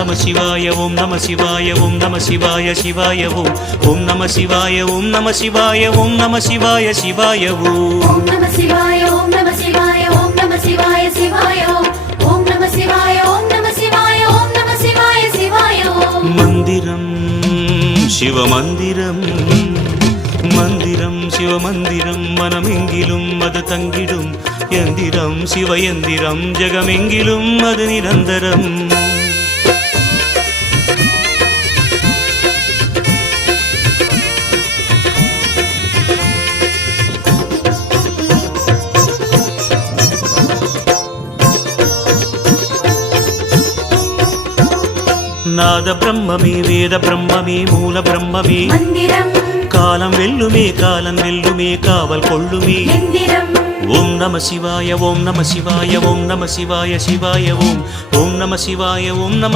நம சிவாய ஓம் நம சிவாய ஓம் நம சிவாய சிவாய ஓம் நம சிவாய ஓம் நம சிவாய ஓம் நம சிவாய சிவாய ஓம் நம சிவாய ஓம் நம சிவாய ஓம் நம சிவாய சிவாய ஓம் நம சிவாய ஓம் நம சிவாய ஓம் நம சிவாய சிவாய மந்திரம் சிவமந்திரம் மந்திரம் சிவமந்திரம் மனமெங்கிலும் அது தங்கிடும் யந்திரம் சிவயந்திரம் ஜெகமெங்கிலும் அது நிரந்தரம் நாத பிரம்மமே வேத பிரம்மமே மூல பிரம்மமே மந்திரம் காலம் வெல்லுமே காலம் வெல்லுமே காவல் கொள்ளுமே ஓம் நம சிவாய ஓம் நம சிவாய ஓம் நம சிவாய சிவாய ஓம் நம சிவாய ஓம் நம